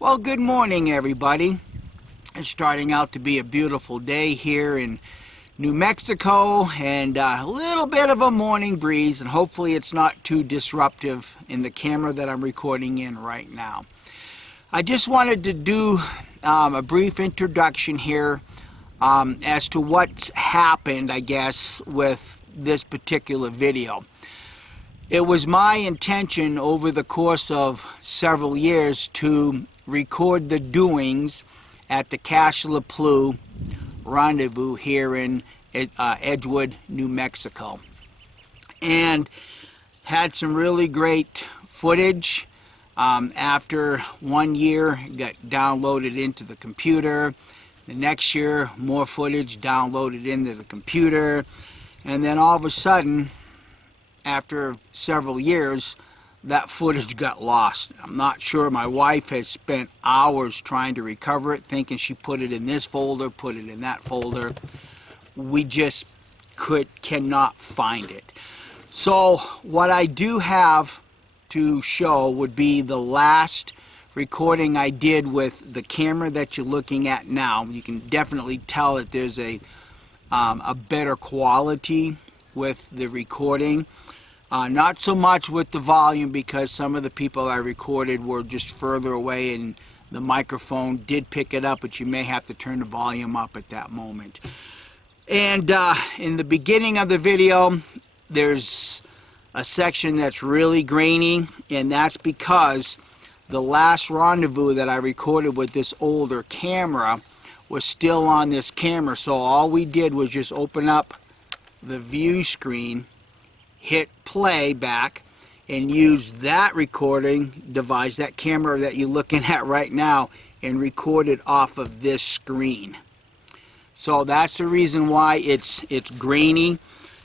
Well, good morning, everybody. It's starting out to be a beautiful day here in New Mexico, and a little bit of a morning breeze, and hopefully it's not too disruptive in the camera that I'm recording in right now. I just wanted to do a brief introduction here as to what's happened, I guess, with this particular video. It was my intention over the course of several years to record the doings at the Plew Rendezvous here in Edgewood, New Mexico, and had some really great footage. After 1 year, it got downloaded into the computer. The next year, more footage downloaded into the computer, and then all of a sudden, after several years, that footage got lost. I'm not sure. My wife has spent hours trying to recover it, thinking she put it in this folder, put it in that folder. We just cannot find it. So what I do have to show would be the last recording I did with the camera that you're looking at now. You can definitely tell that there's a better quality with the recording. Not so much with the volume, because some of the people I recorded were just further away and the microphone did pick it up, but you may have to turn the volume up at that moment. And in the beginning of the video, there's a section that's really grainy, and that's because the last rendezvous that I recorded with this older camera was still on this camera. So all we did was just open up the view screen, hit play back, and use that recording device, that camera that you're looking at right now, and record it off of this screen. So that's the reason why it's grainy,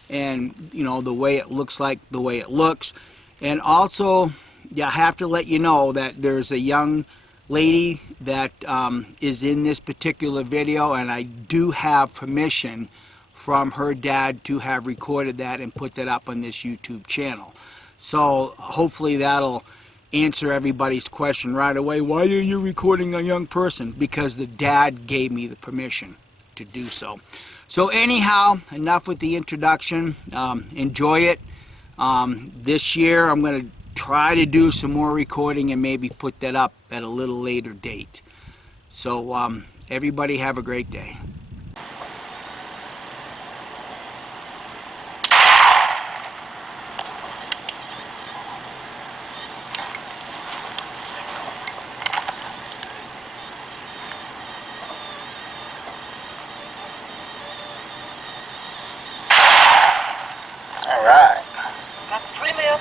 and you know, the way it looks like the way it looks. And also, I have to let you know that there's a young lady that is in this particular video, and I do have permission from her dad to have recorded that and put that up on this YouTube channel. So hopefully that'll answer everybody's question right away. Why are you recording a young person? Because the dad gave me the permission to do so. So anyhow, enough with the introduction. Enjoy it. This year I'm going to try to do some more recording and maybe put that up at a little later date. So everybody have a great day. Alright. Got the tree limb.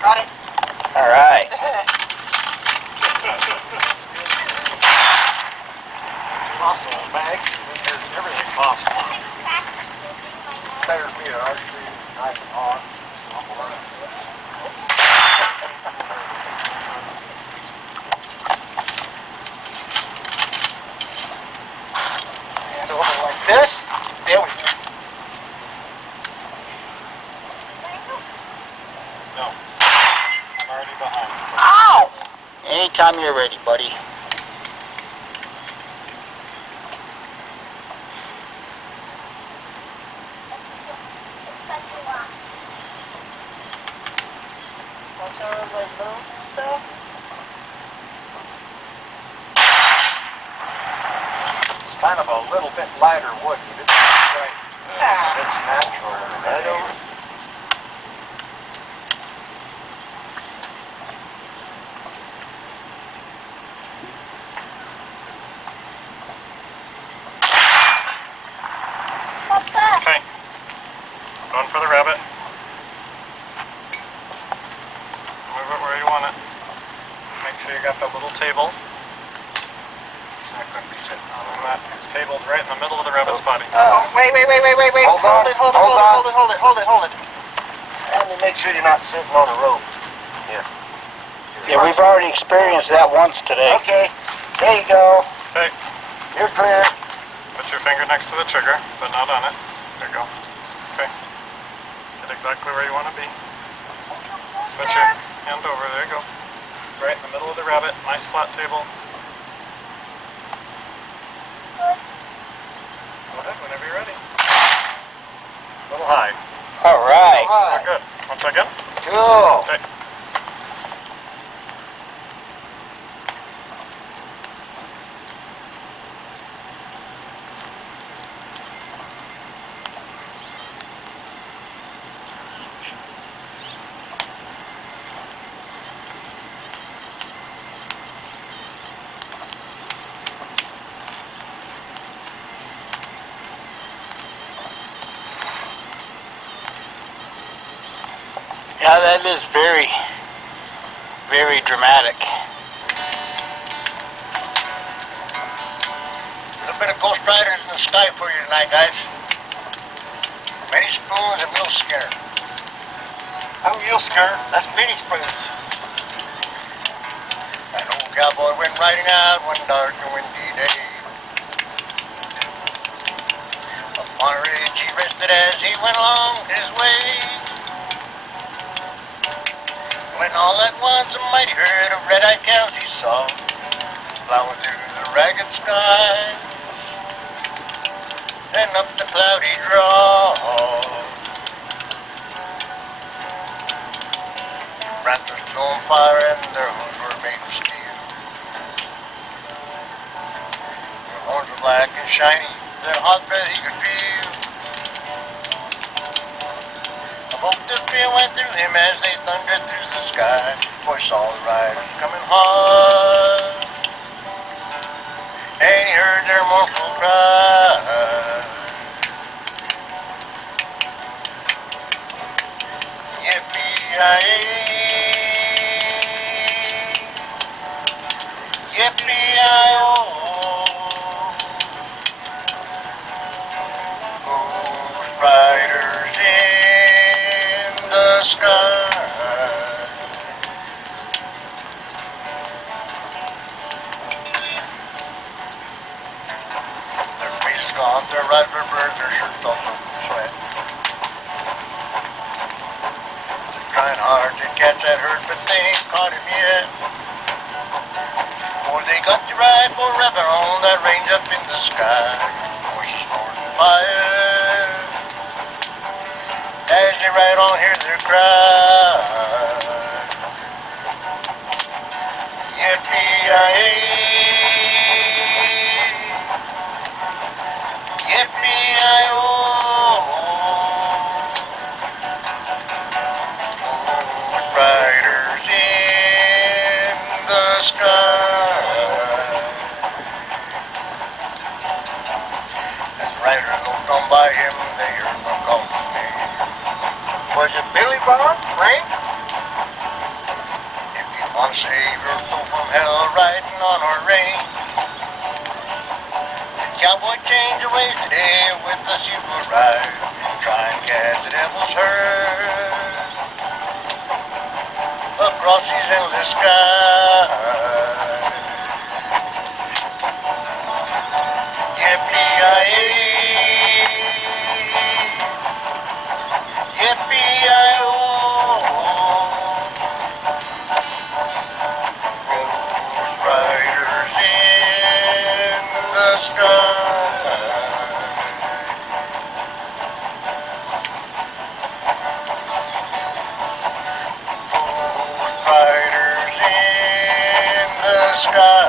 Got it. Alright. Possible bags. There's everything possible. Better be an archery knife and hog somewhere. And over like this. There we go. No. I'm already behind. Ow! Anytime you're ready, buddy. It's kind of a little bit lighter wood, but it's right. It's natural. Right over. Okay. Going for the rabbit. Move it where you want it. Make sure you got that little table. It's not going to be sitting on that. This table's right in the middle of the rabbit's body. Wait. Hold it. Let me make sure you're not sitting on a rope. Here. Yeah, we've already experienced that once today. Okay, there you go. Okay. You're clear. Put your finger next to the trigger, but not on it. There you go. Okay. Get exactly where you want to be. Put your hand over. There you go. Right in the middle of the rabbit. Nice flat table. Go ahead whenever you're ready. A little high. All right. Oh, good. One second. Cool. Okay. Yeah, that is very, very dramatic. A little bit of Ghost Riders in the sky for you tonight, guys. Many spoons and mule skinner. I'm mule skinner. That's mini spoons. An old cowboy went riding out one dark and windy day. Upon a ridge he rested as he went along his way. When all at once a mighty herd of red-eyed cows he saw, plowing through the ragged sky and up the cloudy draw. Ranchers flew on fire and their hooves were made of steel. Their horns were black and shiny, their hot breath he could feel. A bolt of fear went through him as they thundered through the sky, for he saw the riders coming hard, and he heard their mournful cry. Yippee-yi-yi, yippee-yi-oh, ghost riders in the sky. Their faces gaunt, their eyes were burned, their shirts all soaked with sweat. Trying hard to catch that herd, but they ain't caught him yet. For they got to ride forever on that range up in the sky. Horses snort and fire as they ride on, hear their cry. Yippee-yi-yi, yippee-yi-oh, riders in the sky. As the riders looked on by him, they heard one call his name. Was it Billy Bob? Frank? If you want to save your soul from hell riding on our range, the cowboy changed your ways today with the silver ride. Try and catch the devil's herd across these endless skies. Yippee-yi-yi, yippee-yi-oh, ghost riders in the sky. Ghost riders in the sky.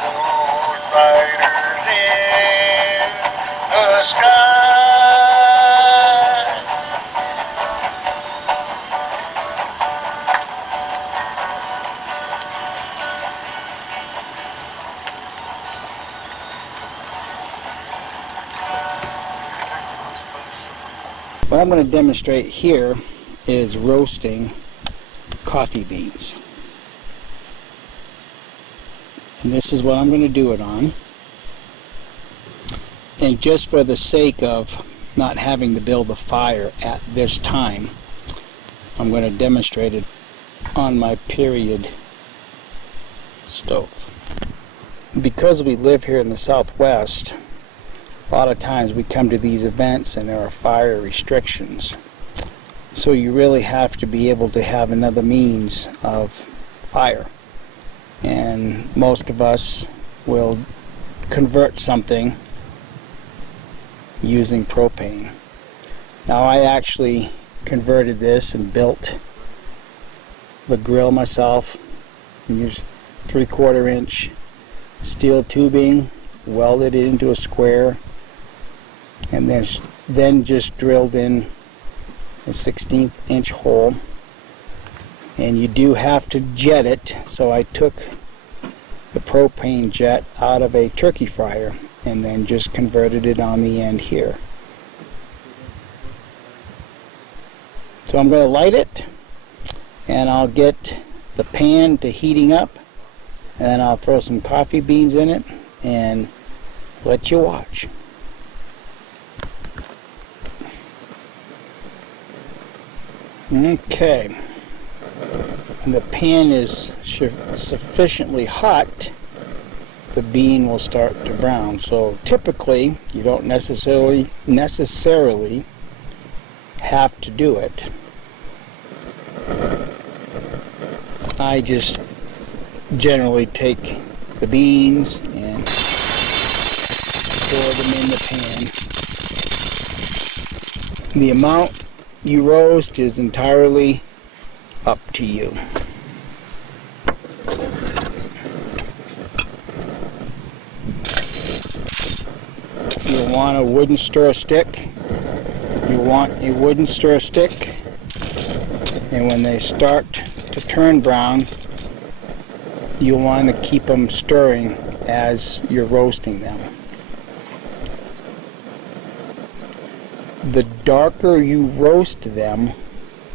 Ghost riders in the sky. What I'm going to demonstrate here is roasting coffee beans. And this is what I'm going to do it on. And just for the sake of not having to build a fire at this time, I'm going to demonstrate it on my period stove. Because we live here in the Southwest, a lot of times we come to these events and there are fire restrictions. So you really have to be able to have another means of fire. And most of us will convert something using propane. Now I actually converted this and built the grill myself. I used 3/4 inch steel tubing, welded it into a square, and then just drilled in a 1/16 inch hole. And you do have to jet it, so I took the propane jet out of a turkey fryer and then just converted it on the end here. So I'm going to light it, and I'll get the pan to heating up, and then I'll throw some coffee beans in it and let you watch. Okay, when the pan is sufficiently hot, the bean will start to brown. So typically you don't necessarily have to do it. I just generally take the beans and pour them in the pan. The amount you roast is entirely up to you. You'll want a wooden stir stick. You want a wooden stir stick, and when they start to turn brown, you'll want to keep them stirring as you're roasting them. The darker you roast them,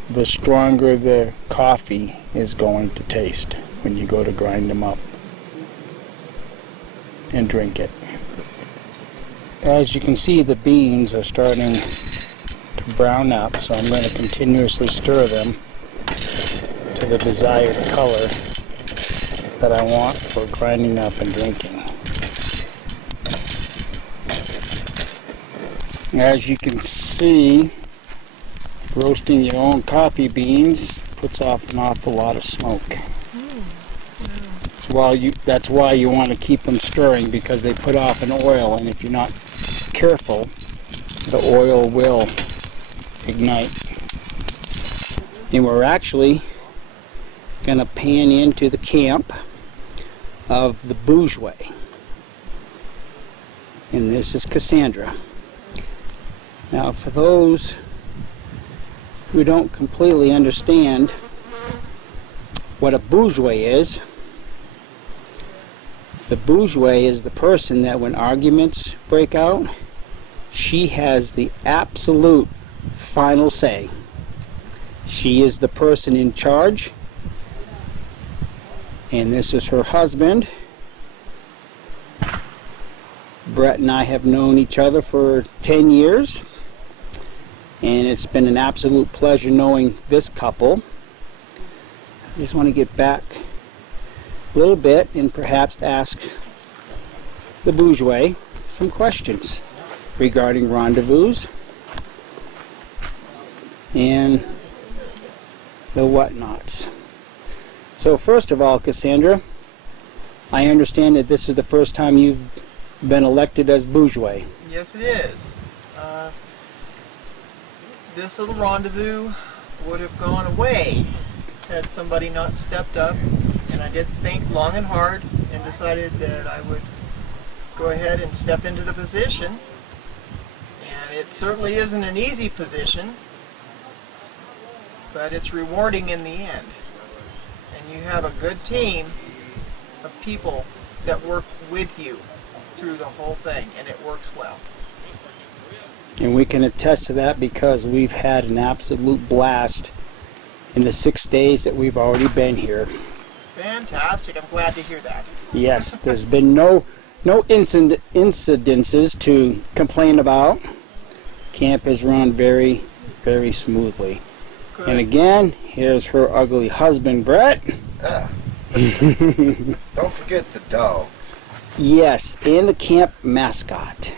the stronger the coffee is going to taste when you go to grind them up and drink it. As you can see, the beans are starting to brown up, so I'm going to continuously stir them to the desired color that I want for grinding up and drinking. As you can see, roasting your own coffee beans puts off an awful lot of smoke. That's why you want to keep them stirring, because they put off an oil, and if you're not careful, the oil will ignite. And we're actually going to pan into the camp of the bourgeois. And this is Cassandra. Now, for those who don't completely understand what a bourgeois is, the bourgeois is the person that when arguments break out, she has the absolute final say. She is the person in charge, and this is her husband. Brett and I have known each other for 10 years, and it's been an absolute pleasure knowing this couple. I just want to get back a little bit and perhaps ask the bourgeois some questions regarding Rendezvous and the whatnots. So first of all, Cassandra, I understand that this is the first time you've been elected as bourgeois. Yes, it is. This little rendezvous would have gone away had somebody not stepped up, and I did think long and hard and decided that I would go ahead and step into the position. And it certainly isn't an easy position, but it's rewarding in the end. And you have a good team of people that work with you through the whole thing, and it works well. And we can attest to that because we've had an absolute blast in the 6 days that we've already been here. Fantastic. I'm glad to hear that. Yes, there's been no incidences to complain about. Camp has run very, very smoothly. Good. And again, here's her ugly husband, Brett. Don't forget the dog. Yes, and the camp mascot.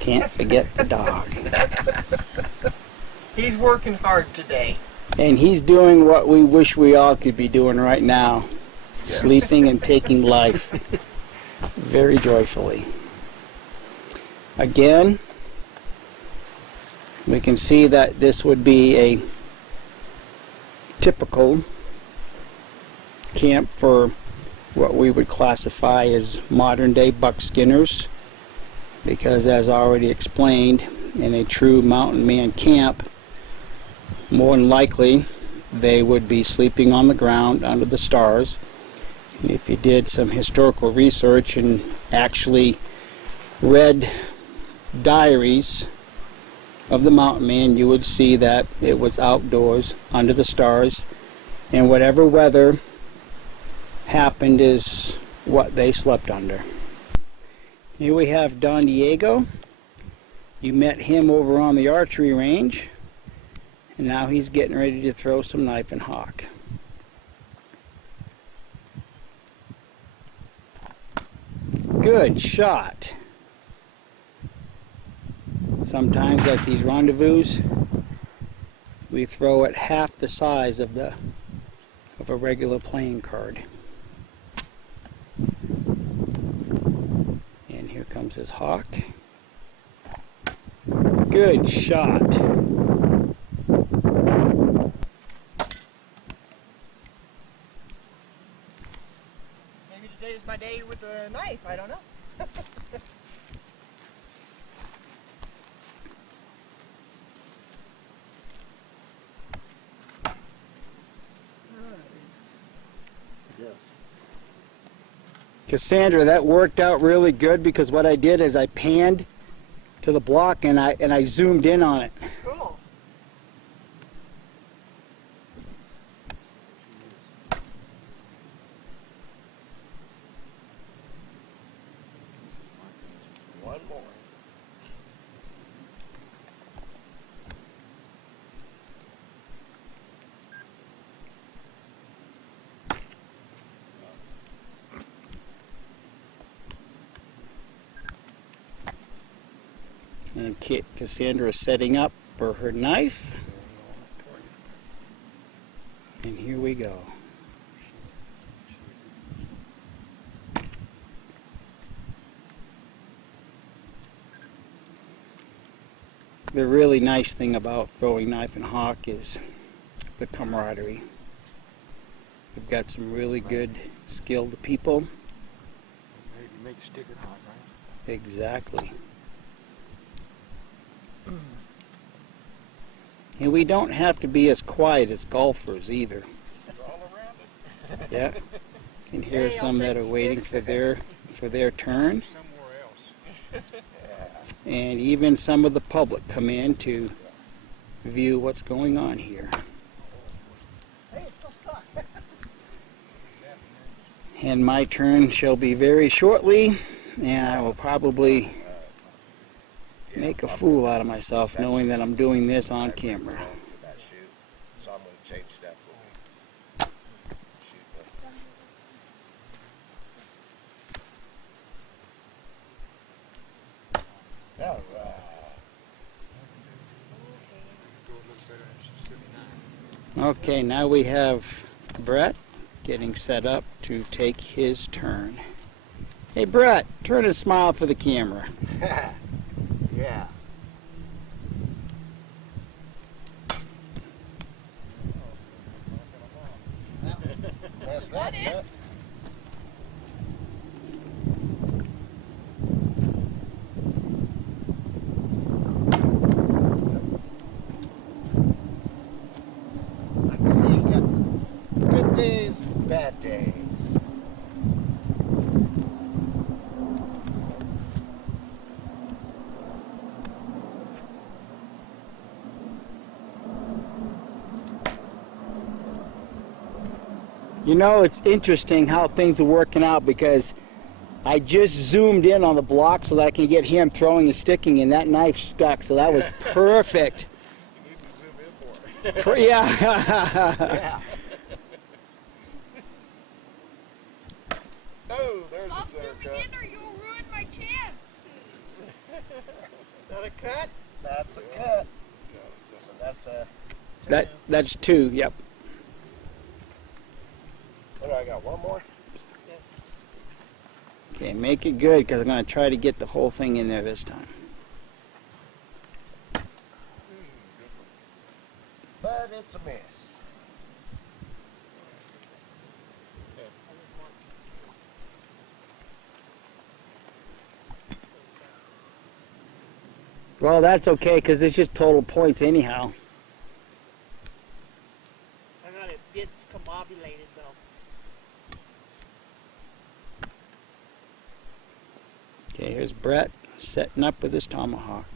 Can't forget the dog. He's working hard today. And he's doing what we wish we all could be doing right now. Yes. Sleeping and taking life very joyfully. Again, we can see that this would be a typical camp for what we would classify as modern day buckskinners, because as already explained, in a true mountain man camp, more than likely they would be sleeping on the ground under the stars. And if you did some historical research and actually read diaries of the mountain man, you would see that it was outdoors under the stars, and whatever weather happened is what they slept under. Here we have Don Diego. You met him over on the archery range, and now he's getting ready to throw some knife and hawk. Good shot. Sometimes at these rendezvous, we throw at half the size of a regular playing card. And here comes his hawk. Good shot. Maybe today is my day with the knife, I don't know. Yes. Cassandra, that worked out really good, because what I did is I panned to the block and I zoomed in on it. Cool. One more. And Cassandra is setting up for her knife. And here we go. The really nice thing about throwing knife and hawk is the camaraderie. We've got some really good, skilled people. Maybe make sticker hot, right? Exactly. And we don't have to be as quiet as golfers either. All around it. Yeah. And here's Hey, I'll some that take are waiting for their turn. Somewhere else. And even some of the public come in to view what's going on here. Hey, it's still stuck. And my turn shall be very shortly, and I will probably make a fool out of myself knowing that I'm doing this on camera. For that shoot, so I'm going to change that. All right. Okay, now we have Brett getting set up to take his turn. Hey Brett, turn and smile for the camera. Yeah. That's that, Matt. Like I say, you got good days, bad days. You know, it's interesting how things are working out, because I just zoomed in on the block so that I can get him throwing and sticking, and that knife stuck, so that was perfect. Yeah. Yeah. Oh, there's Stop a center zooming cut. in or you'll ruin my chances. Is that a cut? That's a cut. So that's a That's 2. Yep. what do I got? One more? Yes. Okay, make it good because I'm going to try to get the whole thing in there this time. But it's a miss. Well, that's okay because it's just total points anyhow. I got it discombobulated though. Okay, here's Brett setting up with his tomahawk.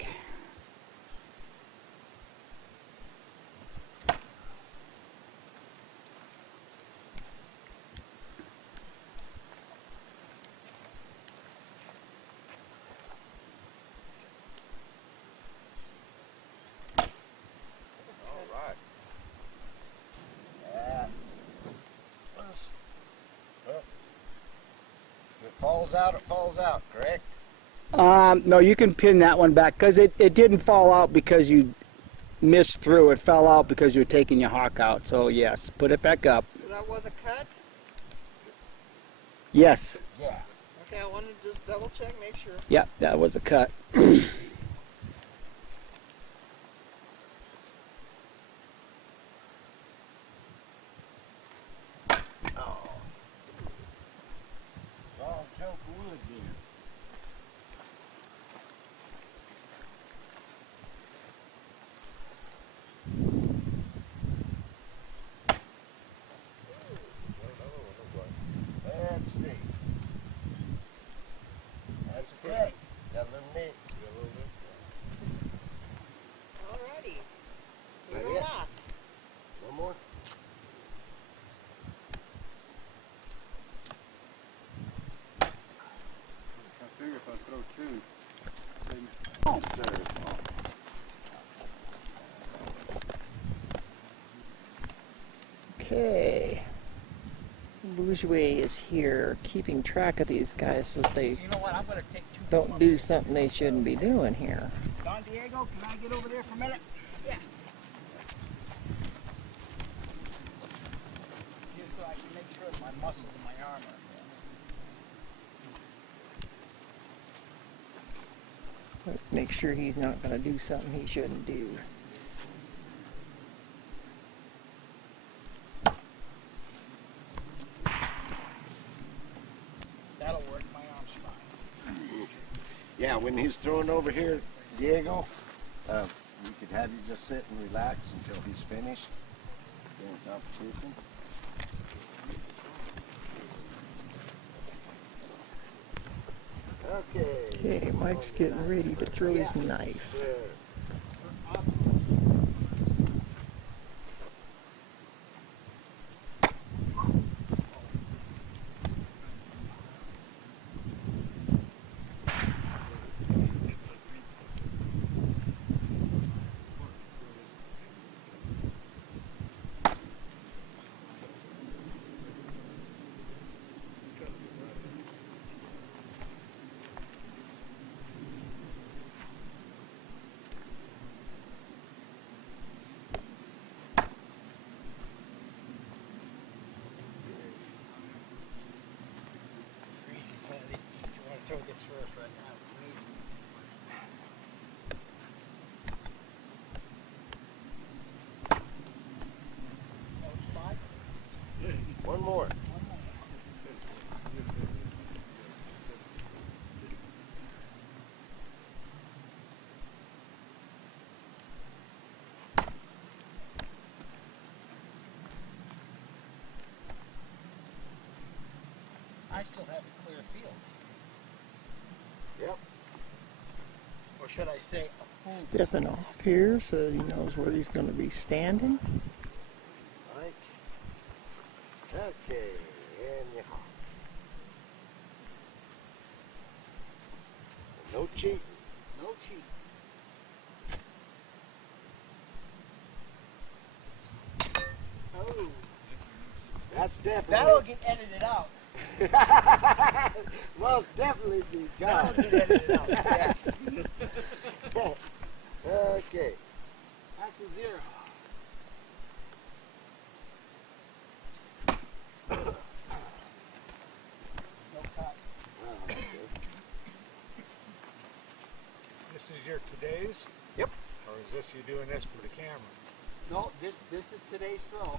All right. That was, well, if it falls out, it falls out, correct? No, you can pin that one back because it didn't fall out because you missed through. It fell out because you were taking your hawk out. So yes, put it back up. So that was a cut? Yes. Yeah. Okay, I wanted to just double check, make sure. Yep, that was a cut. Oh. Wrong chunk of wood there. Let's see. That's okay. Got a little nick. Alrighty. We That go it? last. One more. I figure if I throw 2, Oh, sir. Okay. Bourgeois is here keeping track of these guys so they You know what? I'm going to take 2. don't do something they shouldn't be doing here. Don Diego, can I get over there for a minute? Yeah. Just so I can make sure that my muscles and my arm are. Make sure he's not going to do something he shouldn't do. That'll work. My arm's fine. Yeah, when he's throwing over here, Diego, we could have you just sit and relax until he's finished. During competition. Okay. Okay, Mike's getting ready to throw his knife. Sure. Reese's one of these pieces. You want to throw this first right now. One more. I still have a clear field. Yep. Or should I say a full Stepping off here so he knows where he's going to be standing. Right. Okay, and you hop. No cheating. no cheat. That's definitely. That'll get edited out. Most definitely be That'll gone. get edited out. Yeah. Okay. That's a 0. No cut. Oh, okay. This is your today's? Yep. Or is this you doing this for the camera? No, this is today's throw.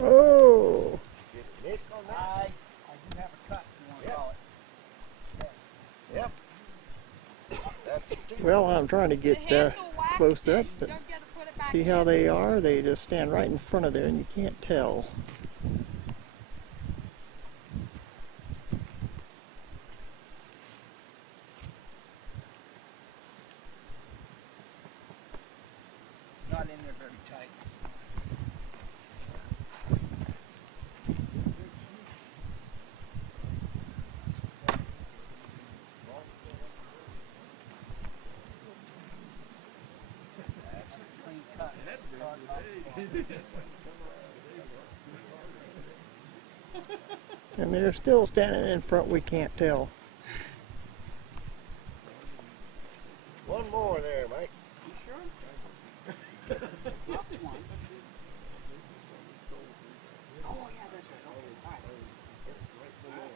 Oh, Get a nick on that? I do have a cut if you want to call it. Yep. That's it too. well, I'm trying to The get handle whacked close it. up, You but don't get to put it back see how in. they are? They just stand right in front of there and you can't tell. It's not in there very tight. That's a clean cut. And they're still standing in front, we can't tell. One more there, Mike. You sure? Not one. Oh, yeah, that's right. Okay, all right.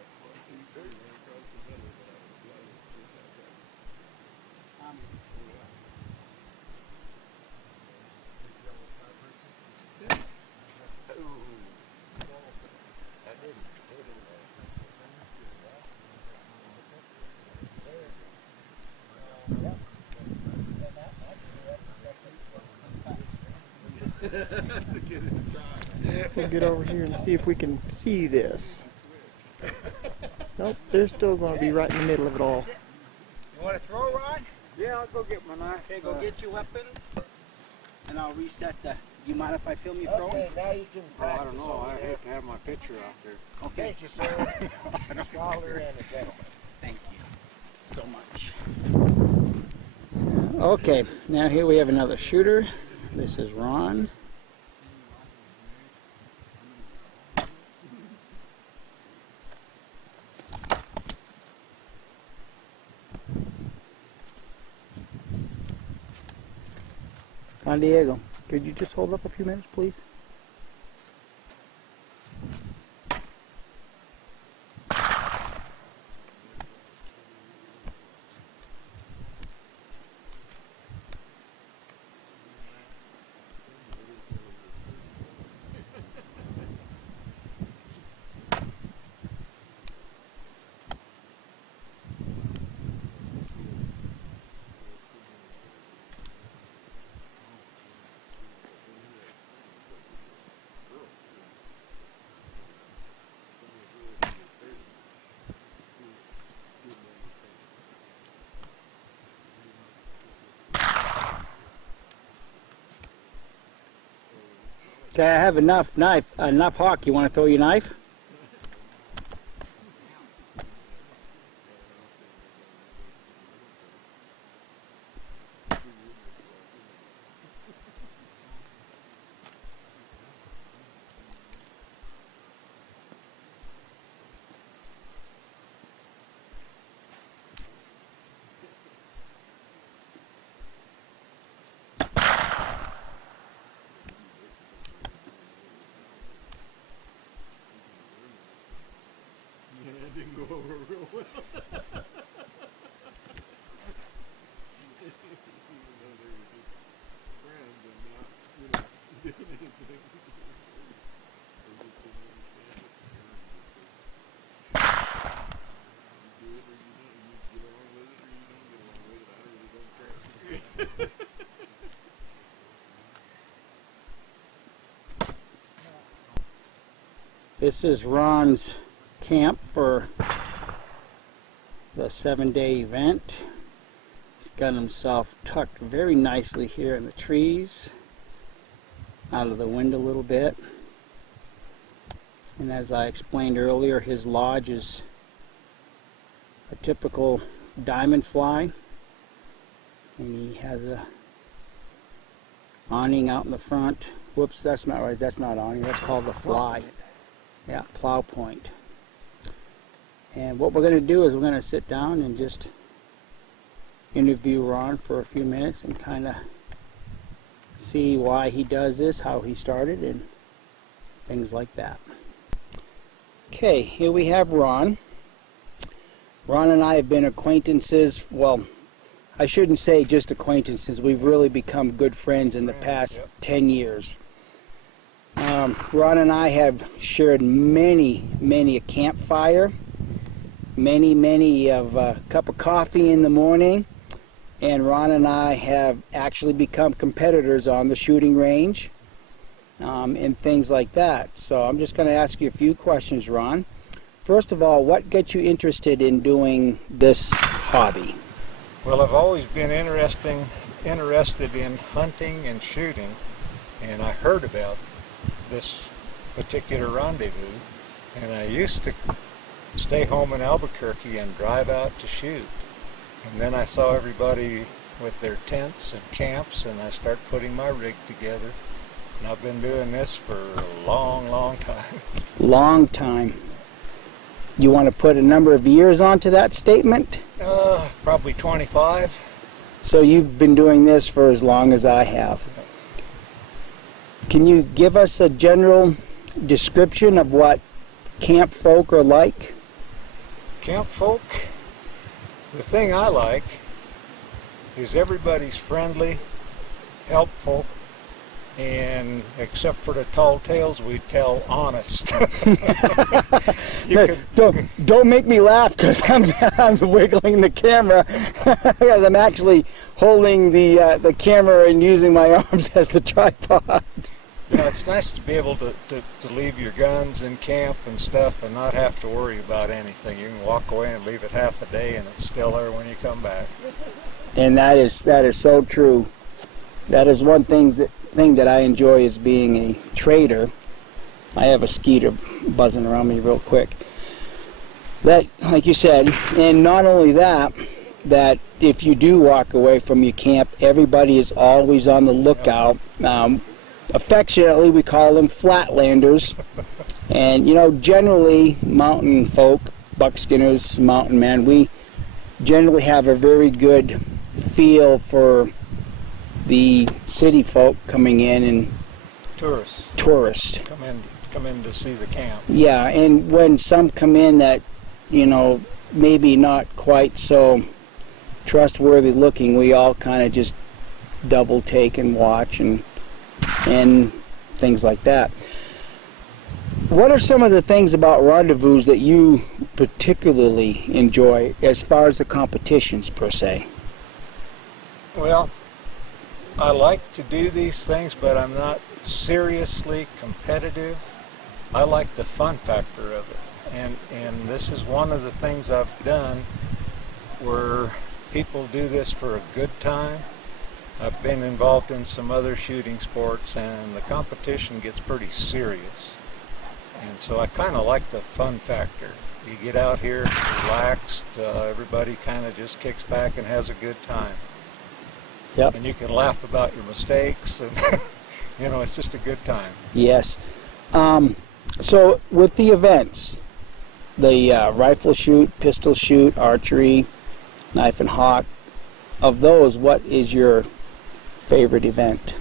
I didn't. We'll get over here and see if we can see this. Nope, they're still going to be right in the middle of it all. You want to throw, Ron? Yeah, I'll go get my knife. Okay, go get your weapons. And I'll reset the... Do you mind if I film you throwing? Okay, now you can Oh, practice. I don't know. over I there. hate to have my picture out there. Okay. Thank you, sir. A scholar and a gentleman. Thank you so much. Okay, now here we have another shooter. This is Ron. Juan Diego, could you just hold up a few minutes, please? Okay, I have enough hawk. You want to throw your knife? Yeah, it didn't go over real well. This is Ron's camp for the 7-day event. He's got himself tucked very nicely here in the trees, out of the wind a little bit. And as I explained earlier, his lodge is a typical diamond fly, and he has a awning out in the front. Whoops, that's not right. That's not awning. That's called the fly. Yeah, plow point. And what we're going to do is we're going to sit down and just interview Ron for a few minutes and kind of see why he does this, how he started, and things like that. Okay, here we have Ron. Ron and I have been acquaintances, well, I shouldn't say just acquaintances. We've really become good friends in the past 10 years. Ron and I have shared many a campfire, many of a cup of coffee in the morning, and Ron and I have actually become competitors on the shooting range and things like that. So I'm just going to ask you a few questions, Ron. First of all, what gets you interested in doing this hobby? Well, I've always been interested in hunting and shooting, and I heard about this particular rendezvous, and I used to stay home in Albuquerque and drive out to shoot. And then I saw everybody with their tents and camps, and I started putting my rig together. And I've been doing this for a long time. Long time. You want to put a number of years onto that statement? Probably 25. So you've been doing this for as long as I have. Can you give us a general description of what camp folk are like? Camp folk, the thing I like is everybody's friendly, helpful, and except for the tall tales we tell, honest. Don't make me laugh, because I'm wiggling the camera. I'm actually holding the camera and using my arms as the tripod. You know, it's nice to be able to leave your guns in camp and stuff and not have to worry about anything. You can walk away and leave it half a day and it's still there when you come back. And that is so true. That is one thing that I enjoy as being a trader. I have a skeeter buzzing around me real quick. That, like you said, and not only that, that if you do walk away from your camp, everybody is always on the lookout. Affectionately, we call them flatlanders. And, you know, generally, mountain folk, buckskinners, mountain men, we generally have a very good feel for the city folk coming in and tourists come in to see the camp. Yeah, and when some come in that, you know, maybe not quite so trustworthy looking, we all kind of just double take and watch and things like that. What are some of the things about Rendezvous that you particularly enjoy as far as the competitions per se? Well, I like to do these things, but I'm not seriously competitive. I like the fun factor of it, and this is one of the things I've done where people do this for a good time. I've been involved in some other shooting sports, and the competition gets pretty serious. And so I kind of like the fun factor. You get out here, relaxed, everybody kind of just kicks back and has a good time. Yep. And you can laugh about your mistakes, and you know, it's just a good time. Yes. So with the events, the rifle shoot, pistol shoot, archery, knife and hawk, of those, what is your favorite event?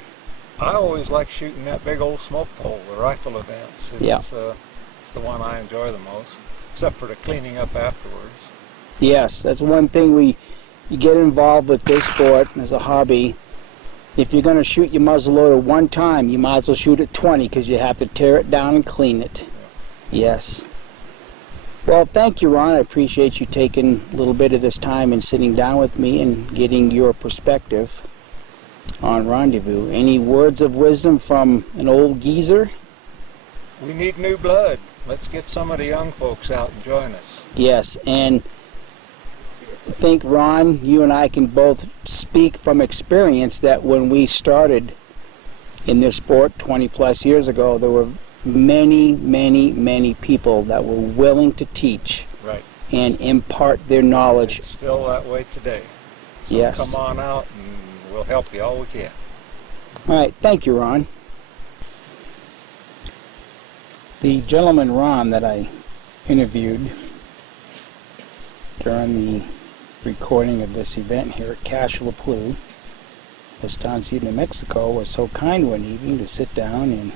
I always like shooting that big old smoke pole, the rifle events. It's the one I enjoy the most, except for the cleaning up afterwards. Yes, that's one thing you get involved with this sport as a hobby. If you're going to shoot your muzzleloader one time, you might as well shoot it 20 because you have to tear it down and clean it. Yeah. Yes. Well, thank you, Ron. I appreciate you taking a little bit of this time and sitting down with me and getting your perspective on Rendezvous. Any words of wisdom from an old geezer? We need new blood. Let's get some of the young folks out and join us. Yes, and I think, Ron, you and I can both speak from experience that when we started in this sport 20 plus years ago, there were many people that were willing to teach and impart their knowledge. It's still that way today. So yes. Come on out and we'll help you all we can. All right, thank you, Ron. The gentleman, Ron, that I interviewed during the recording of this event here at Cache La Plew, Estancia, New Mexico, was so kind one evening to sit down and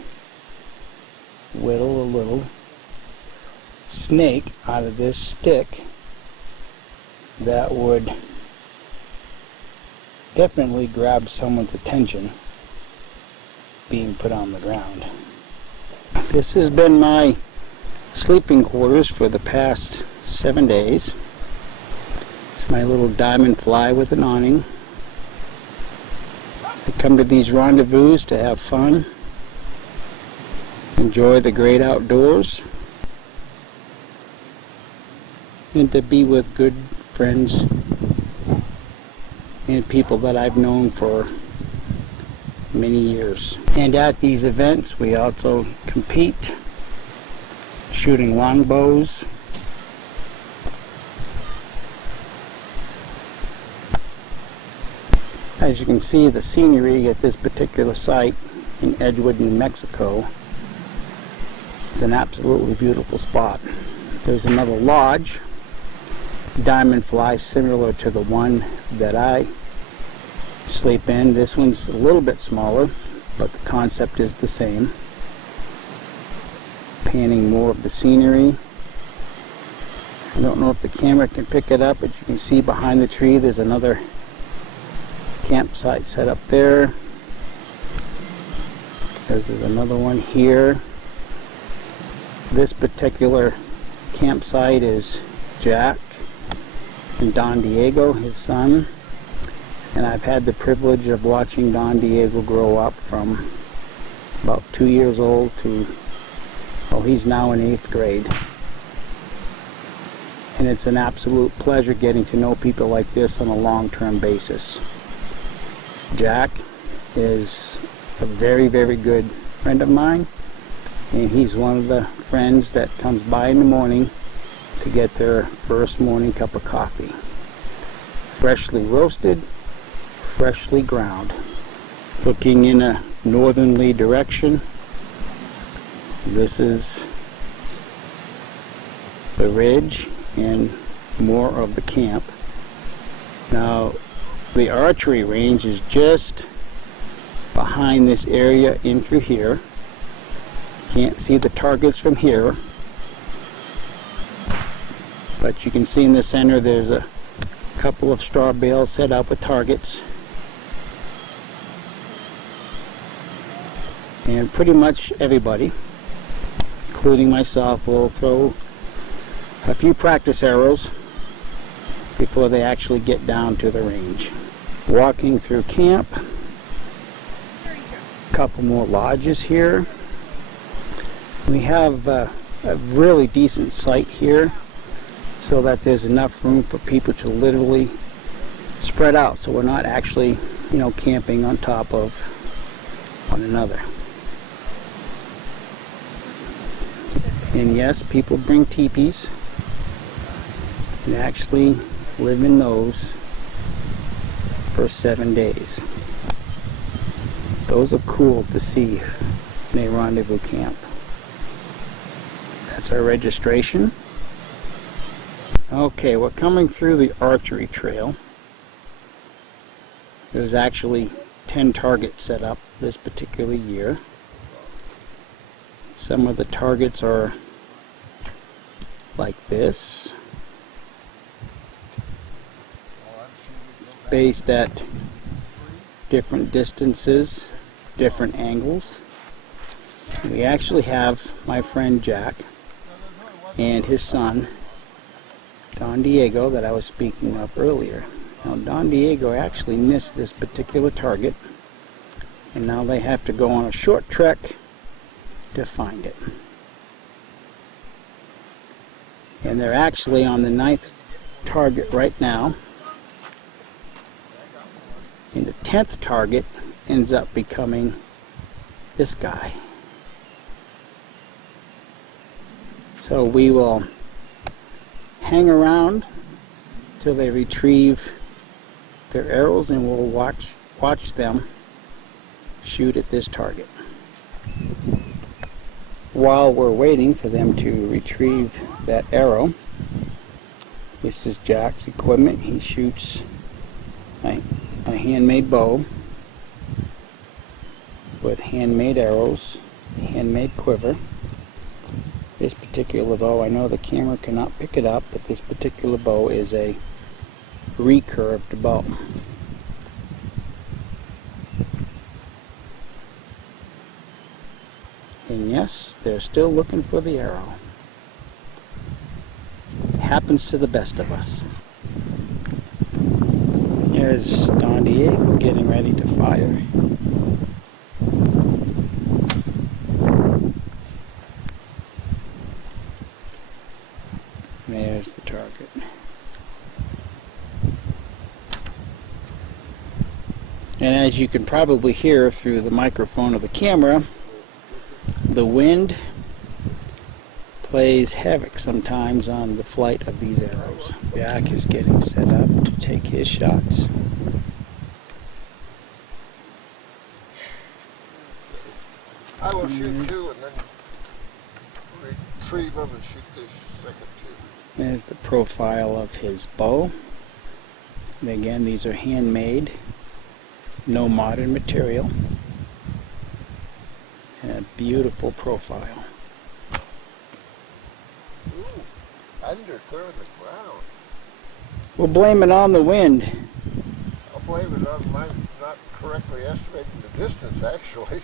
whittle a little snake out of this stick that would definitely grab someone's attention being put on the ground. This has been my sleeping quarters for the past 7 days. It's my little diamond fly with an awning. I come to these rendezvous to have fun, enjoy the great outdoors, and to be with good friends and people that I've known for many years. And at these events we also compete, shooting longbows, as you can see, the scenery at this particular site in Edgewood, New Mexico, is an absolutely beautiful spot. There's another lodge, diamond fly, similar to the one that I sleep in. This one's a little bit smaller, but the concept is the same. Panning more of the scenery. I don't know if the camera can pick it up, but you can see behind the tree there's another campsite set up there. There's another one here. This particular campsite is Jack and Don Diego, his son. And I've had the privilege of watching Don Diego grow up from about 2 years old to, well, he's now in 8th grade. And it's an absolute pleasure getting to know people like this on a long-term basis. Jack is a very, very good friend of mine, and he's one of the friends that comes by in the morning to get their first morning cup of coffee. Freshly roasted, freshly ground. Looking in a northerly direction, this is the ridge and more of the camp. Now, the archery range is just behind this area in through here. Can't see the targets from here, but you can see in the center there's a couple of straw bales set up with targets. And pretty much everybody, including myself, will throw a few practice arrows before they actually get down to the range. Walking through camp, a couple more lodges here. We have a really decent site here so that there's enough room for people to literally spread out, so we're not actually, camping on top of one another. And yes, people bring teepees and actually live in those for 7 days. Those are cool to see in a rendezvous camp. That's our registration. Okay, we're coming through the archery trail. There's actually 10 targets set up this particular year. Some of the targets are like this, spaced at different distances, different angles. We actually have my friend Jack and his son Don Diego that I was speaking of earlier. Now, Don Diego actually missed this particular target, and now they have to go on a short trek to find it. And they're actually on the 9th target right now. And the 10th target ends up becoming this guy. So we will hang around till they retrieve their arrows, and we'll watch them shoot at this target. While we're waiting for them to retrieve that arrow, this is Jack's equipment. He shoots a handmade bow with handmade arrows, handmade quiver. This particular bow, I know the camera cannot pick it up, but this particular bow is a recurved bow. And yes, they're still looking for the arrow. It happens to the best of us. Here's Don Diego getting ready to fire. There's the target. And as you can probably hear through the microphone of the camera, the wind plays havoc sometimes on the flight of these arrows. Jack is getting set up to take his shots. I will shoot two and then retrieve them and shoot this second two. There's the profile of his bow. And again, these are handmade, no modern material. And a beautiful profile. Ooh, under clear of the ground. We'll blame it on the wind. I'll blame it on my not correctly estimating the distance, actually.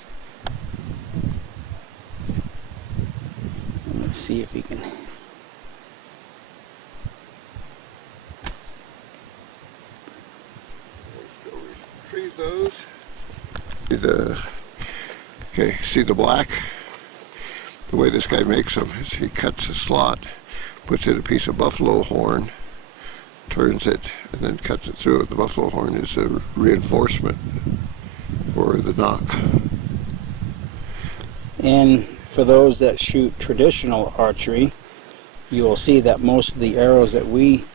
Let's see if we can. Let's go retrieve those. Okay, see the black? The way this guy makes them is he cuts a slot, puts in a piece of buffalo horn, turns it, and then cuts it through. The buffalo horn is a reinforcement for the knock. And for those that shoot traditional archery, you will see that most of the arrows that we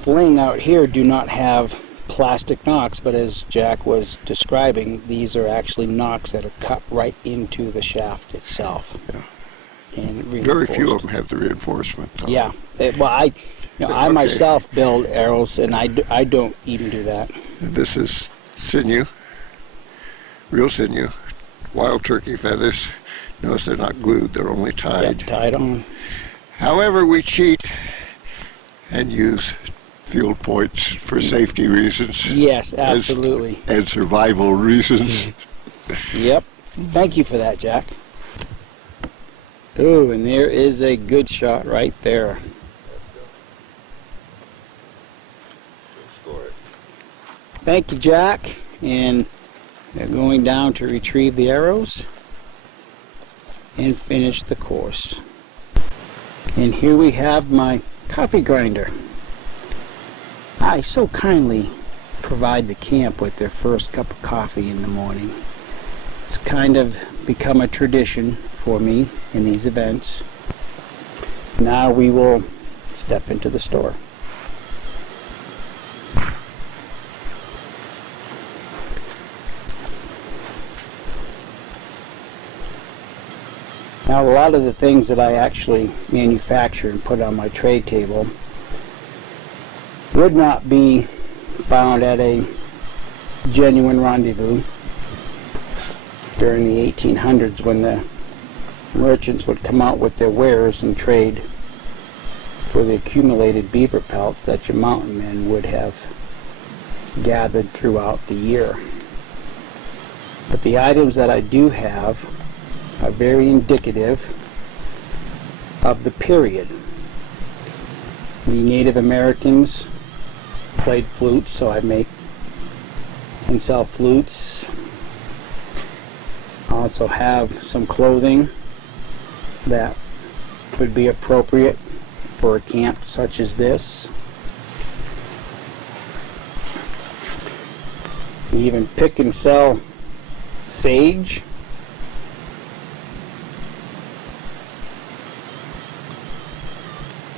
fling out here do not have plastic nocks, but as Jack was describing, these are actually nocks that are cut right into the shaft itself. Yeah. And Very few of them have the reinforcement. Though. Yeah. I Okay. myself build arrows, and I don't even do that. This is sinew, real sinew, wild turkey feathers. Notice they're not glued, they're only tied. Yeah, tied on. However, we cheat and use field points for safety reasons. Yes, absolutely. And survival reasons. Yep. Thank you for that, Jack. Ooh, and there is a good shot right there. Score it. Thank you, Jack. And they're going down to retrieve the arrows and finish the course. And here we have my coffee grinder. I so kindly provide the camp with their first cup of coffee in the morning. It's kind of become a tradition for me in these events. Now we will step into the store. Now, a lot of the things that I actually manufacture and put on my tray table would not be found at a genuine rendezvous during the 1800s, when the merchants would come out with their wares and trade for the accumulated beaver pelts that your mountain men would have gathered throughout the year. But the items that I do have are very indicative of the period. The Native Americans played flutes, so I make and sell flutes. I also have some clothing that would be appropriate for a camp such as this. We even pick and sell sage.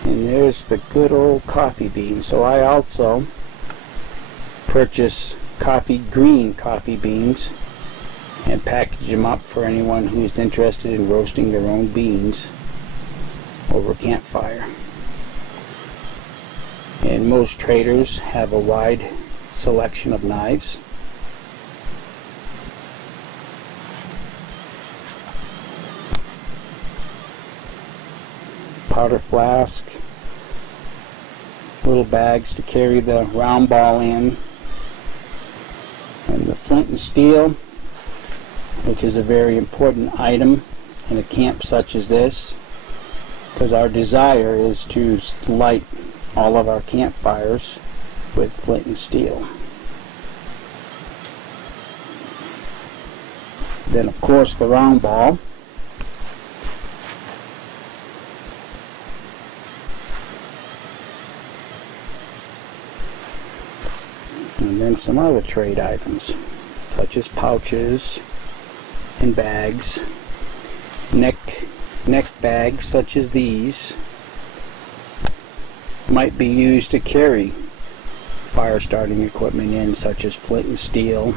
And there's the good old coffee bean. So I also purchase green coffee beans and package them up for anyone who's interested in roasting their own beans over a campfire. And most traders have a wide selection of knives. Powder flask, little bags to carry the round ball in, and the flint and steel, which is a very important item in a camp such as this, because our desire is to light all of our campfires with flint and steel. Then of course the round ball. And then some other trade items, such as pouches and bags, neck bags such as these might be used to carry fire starting equipment in, such as flint and steel,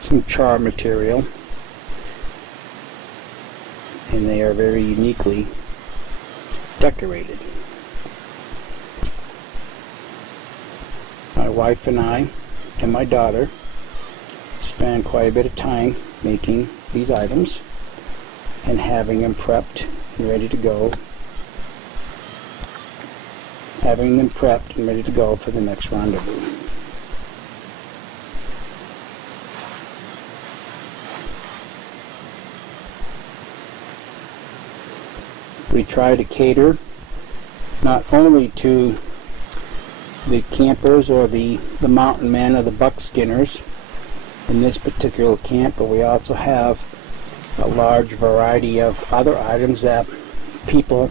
some char material, and they are very uniquely decorated. My wife and I and my daughter spend quite a bit of time making these items and having them prepped and ready to go. Having them prepped and ready to go for the next rendezvous. We try to cater not only to the campers or the mountain men or the buckskinners in this particular camp, but we also have a large variety of other items that people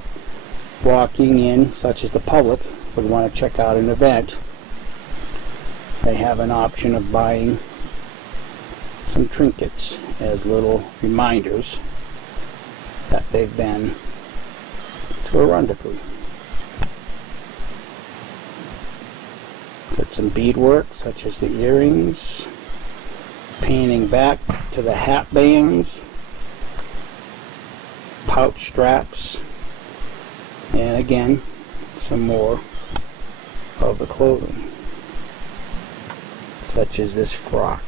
walking in, such as the public, would want to check out an event. They have an option of buying some trinkets as little reminders that they've been to a rendezvous. Got some beadwork, such as the earrings, panning back to the hat bands, pouch straps, and again, some more of the clothing, such as this frock.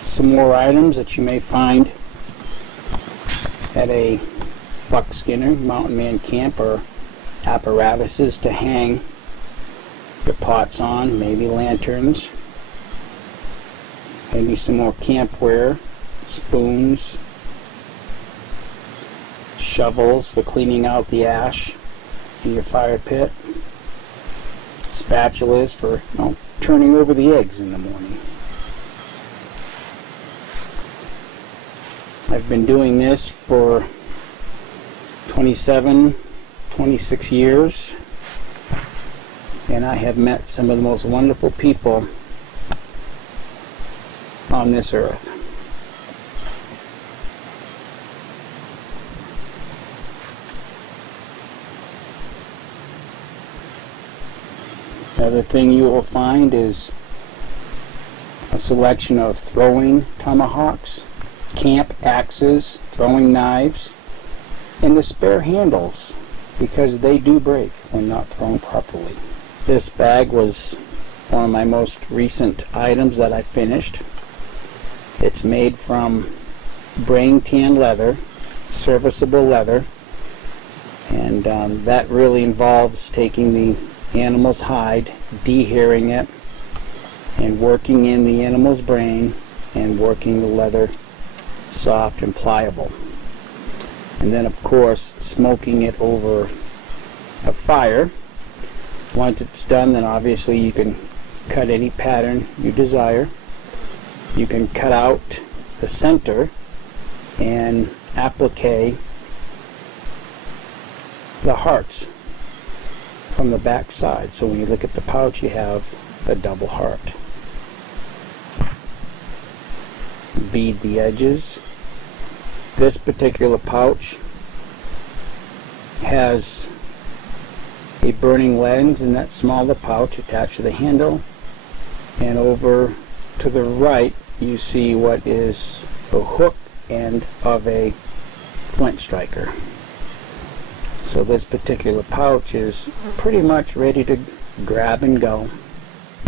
Some more items that you may find at a buckskinner, mountain man camp, or apparatuses to hang your pots on, maybe lanterns, maybe some more campware, spoons, shovels for cleaning out the ash in your fire pit, spatulas for turning over the eggs in the morning. I've been doing this for 26 years, and I have met some of the most wonderful people on this earth. Another thing you will find is a selection of throwing tomahawks, camp axes, throwing knives, and the spare handles, because they do break when not thrown properly. This bag was one of my most recent items that I finished. It's made from brain tan leather, serviceable leather, and that really involves taking the animal's hide, dehairing it, and working in the animal's brain and working the leather soft and pliable. And then of course smoking it over a fire. Once it's done, then obviously you can cut any pattern you desire. You can cut out the center and applique the hearts from the back side. So when you look at the pouch, you have a double heart. Bead the edges. This particular pouch has a burning lens in that smaller pouch attached to the handle, and over to the right you see what is the hook end of a flint striker. So this particular pouch is pretty much ready to grab and go.